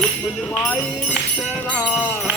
रुक्मजमाई तेरा